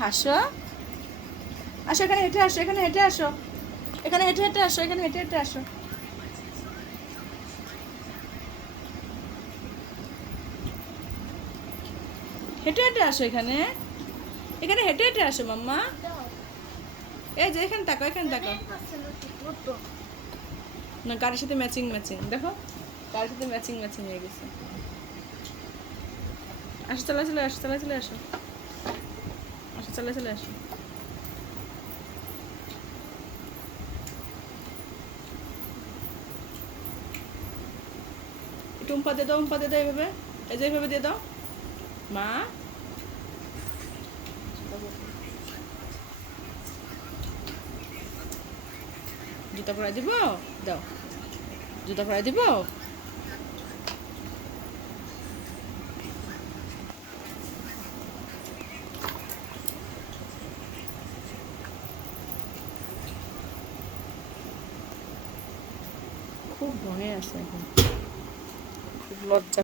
হাসো, আসো এখানে হেঁটে আসো, এখানে হেঁটে আসো, এখানে হেঁটে হেঁটে আসো, এখানে হেঁটে হেঁটে আসো। হেঁটে হেঁটে আসো, এখানে এখানে হেঁটে হেঁটে আসো মাম্মা। এই যে এখানে তাকাও, এখানে তাকাও। না, গাড়ির সাথে ম্যাচিং ম্যাচিং দেখো, গাড়ির সাথে ম্যাচিং ম্যাচিং হয়ে গেছে। আসো, চলে চলে আসো, চলে চলে আসো, আসো চলে চলে আসো। একটু উম্পা দিয়ে দাও, উম্পা দিয়ে দাও এইভাবে, এই যে এইভাবে দিয়ে দাও মা। জুতা পরাই দিব, দাও জুতা পরাই দিব। খুব ভয়ে আছে এখন, খুব লজ্জা।